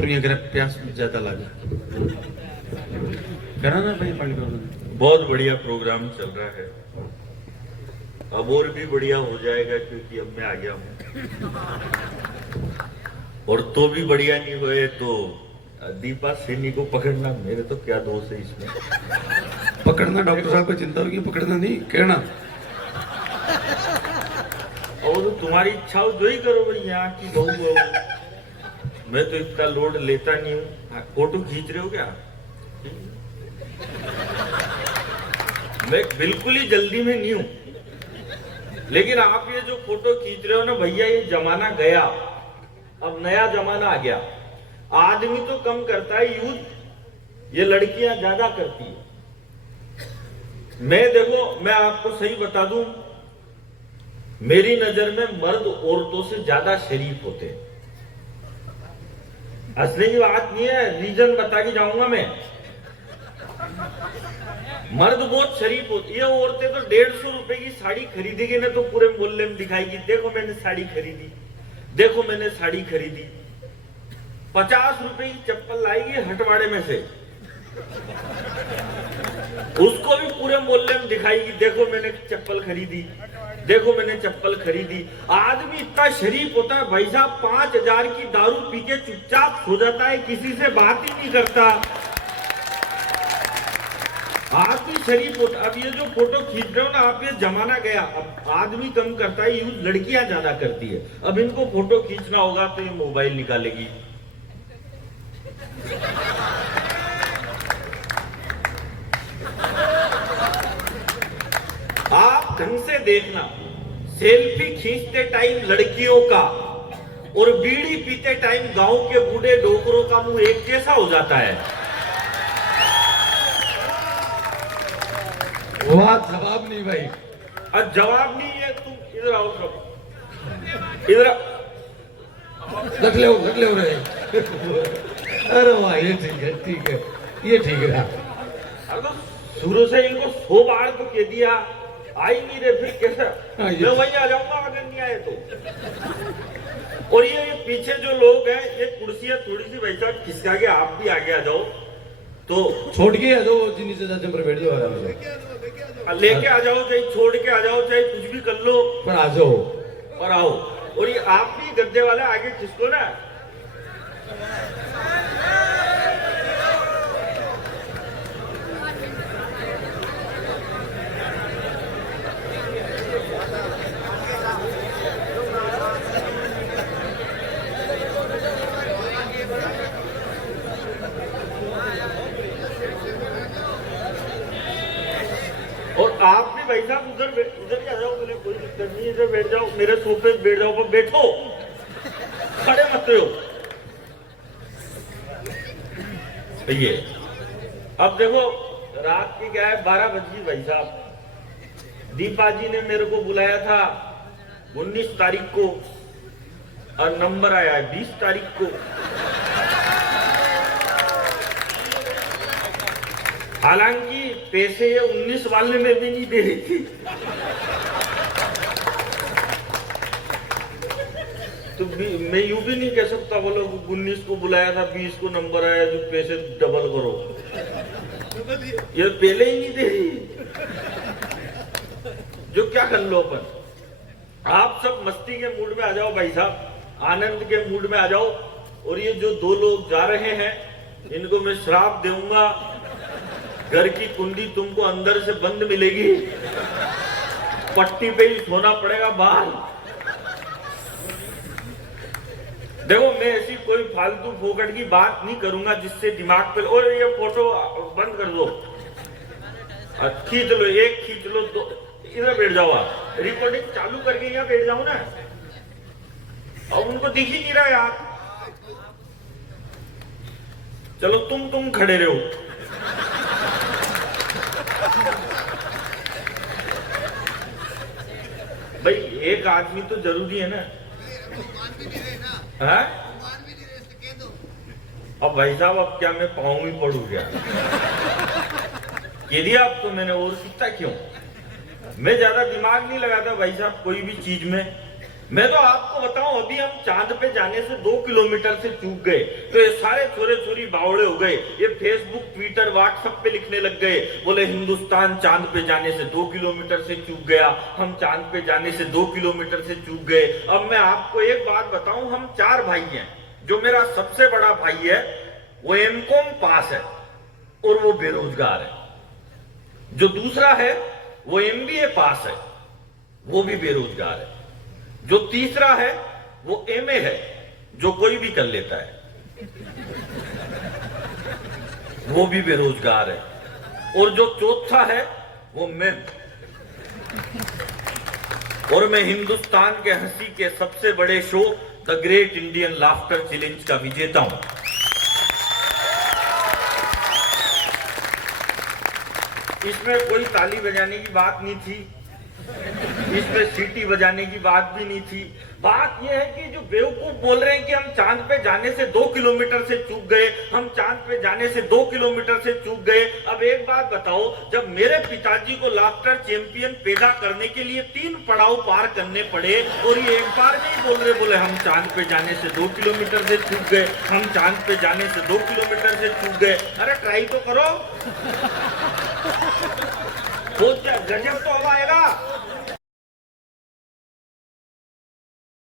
टूटियां करे प्यास ज्यादा लगा करा ना भाई पानी पीना। बहुत बढ़िया प्रोग्राम चल रहा है, अब और भी बढ़िया हो जाएगा क्योंकि अब मैं आ गया हूँ। और तो भी बढ़िया नहीं हुए तो दीपा सेनी को पकड़ना, मेरे तो क्या दोष है इसमें। पकड़ना डॉक्टर साहब को चिंता होगी, पकड़ना नहीं कहना। और तो तुम्हारी इच्छा हो जो ही करो भाई, यहाँ की बहू हो। मैं तो इतना लोड लेता नहीं हूँ। फोटो खींच रहे हो क्या? मैं बिल्कुल ही जल्दी में नहीं हूं, लेकिन आप ये जो फोटो खींच रहे हो ना भैया, ये जमाना गया, अब नया जमाना आ गया। आदमी तो कम करता है यूज, ये लड़कियां ज्यादा करती है। मैं देखो, मैं आपको सही बता दूं, मेरी नजर में मर्द औरतों से ज्यादा शरीफ होते हैं। हंसने की बात नहीं है, रीजन बता के जाऊंगा मैं। मर्द बहुत शरीफ होती है, औरतें तो 150 रुपए की साड़ी खरीदेगी ना तो पूरे मोहल्ले में दिखाएगी, देखो मैंने साड़ी खरीदी, देखो मैंने साड़ी खरीदी। 50 रुपए की चप्पल लाएगी हटवाड़े में से, उसको भी पूरे मोहल्ले में दिखाएगी, देखो मैंने चप्पल खरीदी, देखो मैंने चप्पल खरीदी। आदमी इतना शरीफ होता है भाई साहब, 5000 की दारू पी के चुपचाप सो जाता है, किसी से बात ही नहीं करता। आदमी शरीफ होता। अब ये जो फोटो खींच रहे हो ना आप, ये जमाना गया, अब आदमी कम करता है यूज, लड़कियां ज्यादा करती है। अब इनको फोटो खींचना होगा तो ये मोबाइल निकालेगी। आप ढंग से देखना, सेल्फी खींचते टाइम लड़कियों का और बीड़ी पीते टाइम गांव के बूढ़े डोकरों का मुंह एक जैसा हो जाता है। वाह, जवाब नहीं भाई। अब जवाब नहीं है, तुम इधर आओ सब, इधर रख ले रहे। अरे वाह, ये ठीक है, ठीक है, ये ठीक है। अरे तो शुरू से इनको 100 बार तो कह दिया, आई नहीं रहे, फिर कैसा? मैं वहीं आ जाऊंगा अगर नहीं आए तो। और ये पीछे जो लोग हैं, ये कुर्सियां थोड़ी सी वैसा खिसका के आप भी आगे आ जाओ तो छोड़ के आ जाओ, जिन्हीं से जाते पर बैठ जाओ आराम से, लेके आ जाओ, चाहे छोड़ के आ जाओ, चाहे कुछ भी कर लो, पर आ जाओ और आओ। और ये आप भी गद्दे वाले आगे खिसको ना। और आप भी भाई साहब उधर ही आ जाओ, मुझे कोई दिक्कत नहीं है, इधर बैठ जाओ, मेरे सोफे पे बैठ जाओ, पर बैठो, खड़े मत रहो। ये अब देखो, रात की क्या है, 12 बज गई भाई साहब। दीपा जी ने मेरे को बुलाया था 19 तारीख को और नंबर आया है 20 तारीख को। हालांकि पैसे ये 19 वाले में भी नहीं दे रही थी। तो मैं यूं भी नहीं कह सकता, बोलो 19 को बुलाया था, 20 को नंबर आया, जो पैसे डबल करो, ये पहले ही नहीं दे रही। जो क्या कर लो अपन। आप सब मस्ती के मूड में आ जाओ भाई साहब, आनंद के मूड में आ जाओ। और ये जो 2 लोग जा रहे हैं, इनको मैं श्राप दूंगा, घर की कुंडी तुमको अंदर से बंद मिलेगी, पट्टी पे ही सोना पड़ेगा बाहर। देखो, मैं ऐसी कोई फालतू फोकट की बात नहीं करूंगा जिससे दिमाग पे। और ये फोटो बंद कर दो, खींच लो, एक खींच लो, 2 इधर बैठ जाओ। आप रिकॉर्डिंग चालू करके यहाँ बैठ जाओ ना, अब उनको दिख ही नहीं रहा यार। चलो तुम खड़े रहो। भाई एक आदमी तो जरूरी है ना। हाँ? अब भाई साहब, अब क्या मैं पाँव में पड़ू क्या? यदि आप तो मैंने और सीखता क्यों? मैं ज्यादा दिमाग नहीं लगाता भाई साहब कोई भी चीज में। मैं तो आपको बताऊं, अभी हम चांद पे जाने से 2 किलोमीटर से चूक गए, तो ये सारे छोरे छोरी बावड़े हो गए, ये फेसबुक ट्विटर व्हाट्सएप पे लिखने लग गए, बोले हिंदुस्तान चांद पे जाने से 2 किलोमीटर से चूक गया, हम चांद पे जाने से 2 किलोमीटर से चूक गए। अब मैं आपको एक बात बताऊं, हम 4 भाई हैं। जो मेरा सबसे बड़ा भाई है वो एमकॉम पास है और वो बेरोजगार है। जो दूसरा है वो एमबीए पास है, वो भी बेरोजगार है। जो तीसरा है वो एमए है, जो कोई भी कर लेता है, वो भी बेरोजगार है। और जो चौथा है वो मैं, और मैं हिंदुस्तान के हंसी के सबसे बड़े show the great Indian laughter challenge का विजेता हूं। इसमें कोई ताली बजाने की बात नहीं थी, इसमें सीटी बजाने की बात भी नहीं थी। बात यह है कि जो बेवकूफ बोल रहे हैं कि हम चांद पे जाने से 2 किलोमीटर से चूक गए, हम चांद पे जाने से 2 किलोमीटर से चूक गए। अब एक बात बताओ, जब मेरे पिताजी को लाफ्टर चैंपियन पैदा करने के लिए 3 पड़ाव पार करने पड़े और ये एक बार नहीं बोल रहे, बोले हम चांद पे जाने से 2 किलोमीटर से चूक गए, हम चांद पे जाने से 2 किलोमीटर से चूक गए। अरे ट्राई तो करो, गजब तो अब आएगा।